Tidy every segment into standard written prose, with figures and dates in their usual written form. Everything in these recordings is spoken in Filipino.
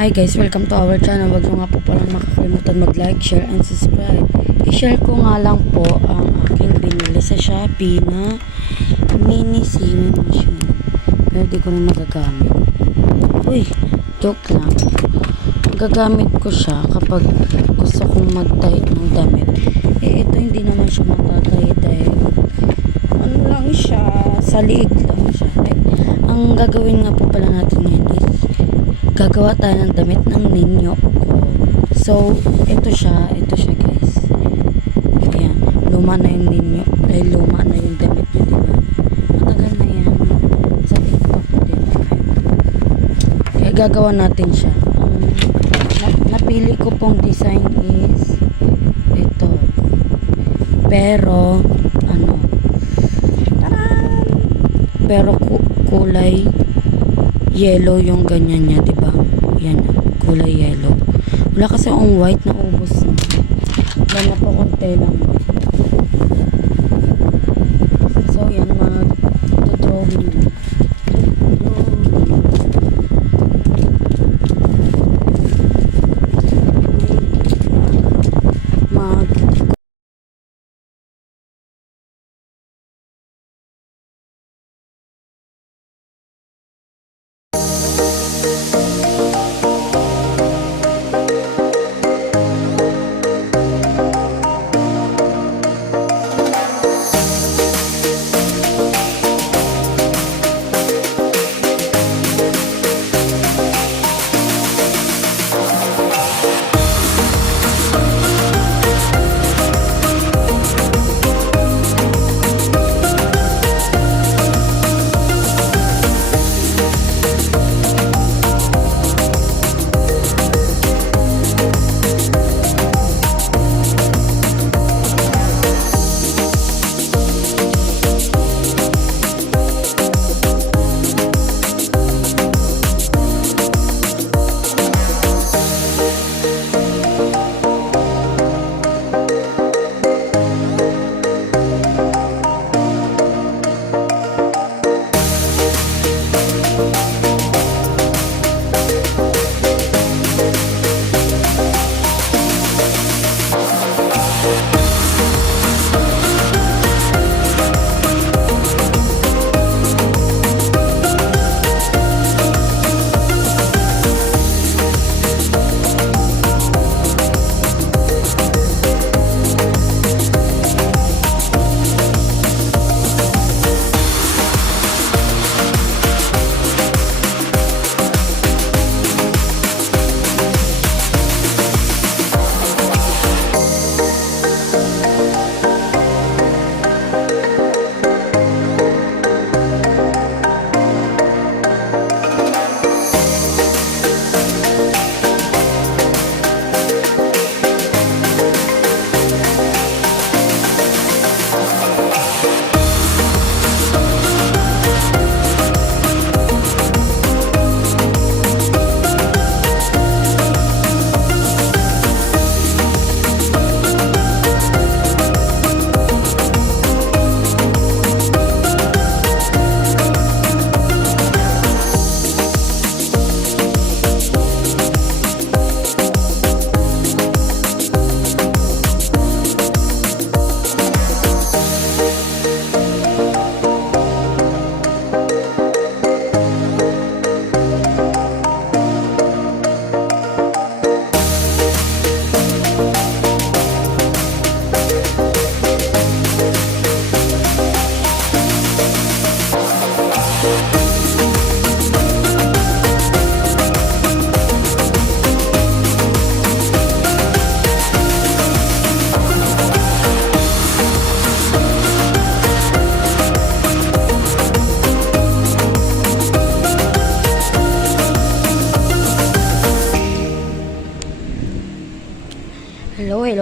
Hi guys, welcome to our channel. Huwag nyo nga po palang makakalimutan mag-like, share, and subscribe. I-share ko nga lang po ang aking binili sa Shopee na mini sewing machine. Pero di ko rin magagamit. Uy, joke lang. Gagamit ko siya kapag gusto kong mag-tie ng damit. Ito hindi naman siya matatay dahil ano lang siya, sa liig lang siya. Ang gagawin nga po pala natin ngayon is gagawa tayo ng damit ng ninyo ko. So, ito siya guys. Ayan, luma na yung ninyo. Ay, luma na yung damit nyo, diba? Matagal na yan. Sa TikTok din. Kaya gagawa natin siya. Napili ko pong design is ito. Pero, pero kulay yellow yung ganyan niya, diba? Yan, kulay yellow. Wala kasi ang white na ubos na. Wala na po konti lang. So, yan, mag-drawing lang.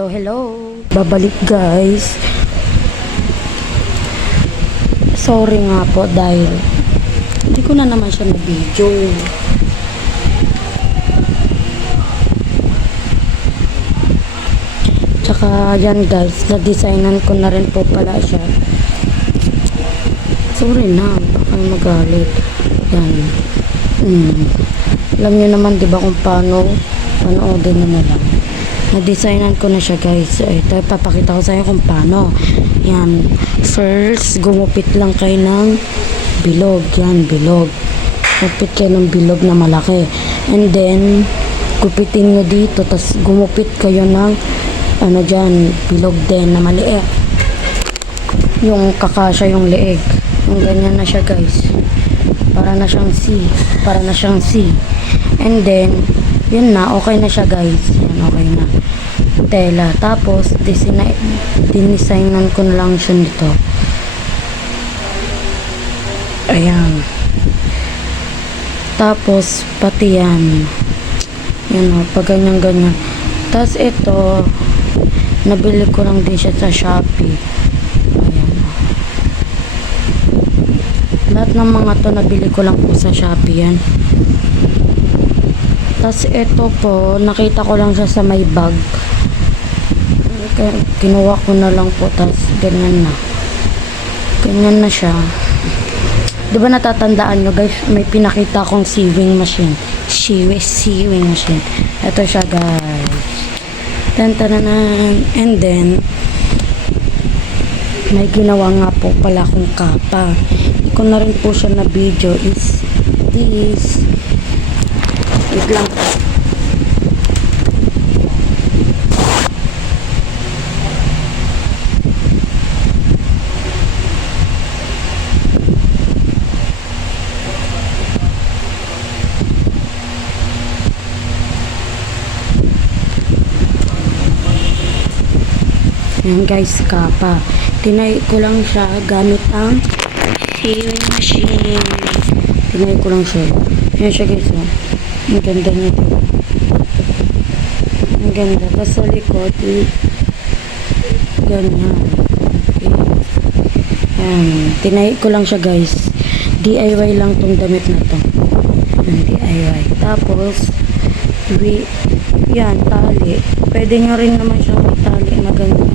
Hello. Babalik guys. Sorry nga po dahil hindi ko na naman siya na-video. Tsaka yan guys, na-designan ko na rin po pala siya. Sorry na, baka magalit. Yan. Alam niyo naman, di ba, kung paano, panoodin nyo na lang. Na-designan ko na siya, guys. Ito, papakita ko sa inyo kung paano. Yan. First, gumupit lang kayo ng bilog. Yan, bilog. Gumupit kayo ng bilog na malaki. And then, gupitin nyo dito. Tapos, gumupit kayo ng, ano dyan, bilog din na maliit. Yung kakasya yung leeg. Yung ganyan na siya, guys. Para na siyang C. Para na siyang C. And then, yun na. Okay na siya, guys. Yan, okay na. Tela. Tapos, dinesignan ko na lang siya nito. Ayan. Tapos, pati yan. Yan o, pag ganyan-ganyan. Tapos, ito, nabili ko lang din siya sa Shopee. Ayan. Lahat ng mga to, nabili ko lang po sa Shopee yan. Tapos, ito po, nakita ko lang siya sa may bag. Kinuha ko na lang po, tapos ganyan na. Ganyan na siya. Diba natatandaan nyo, guys, may pinakita akong sewing machine. Sewing machine. Ito siya, guys. Tantananan. And then, may ginawa nga po pala akong kapa. Hindi ko na rin po siya na video is this. Wait lang po. Ayan, guys, kapa. Tinay ko lang siya gamit ang sewing machine. Tinay ko lang siya. Ayan siya, guys. Oh. Ang ganda niya. Ang ganda. Tapos sa likod, ganyan. Okay. Ayan. Tinay ko lang siya, guys. DIY lang tong damit na to. Ayan, DIY. Tapos, yan, tali. Pwede nyo rin naman siyang tali na ganyan.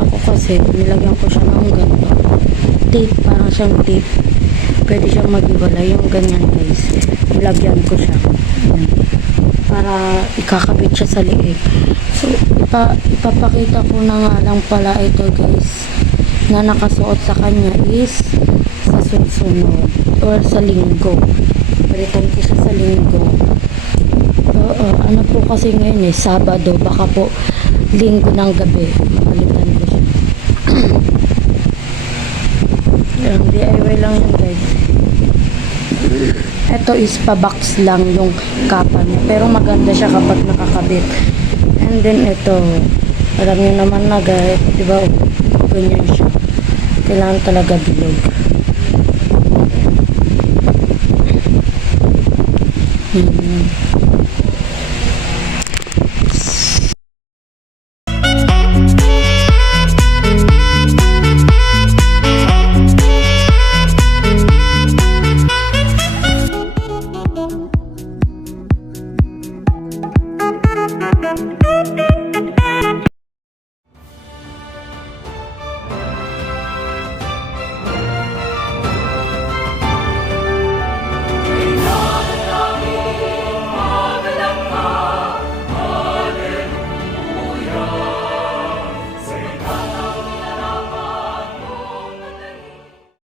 Ako kasi, nilagyan ko siya ng ganito. Tape, parang siyang tape. Pwede siyang mag-iwalay yung ganyan, guys. Nilagyan ko siya. Ayan. Para ikakabit siya sa liig. So, ipapakita ko na nga lang pala ito, guys, na nakasuot sa kanya is sa susunod or sa linggo. Palitan ko siya sa linggo. Ano po kasi ngayon Sabado, baka po linggo ng gabi mapalitan ko siya. Yung DIY lang yun, guys. Ito is pa-box lang yung kapa niya, pero maganda siya kapag nakakabit. And then ito, alam niyo naman na, guys, diba, ganyan siya. Kailangan talaga bilog.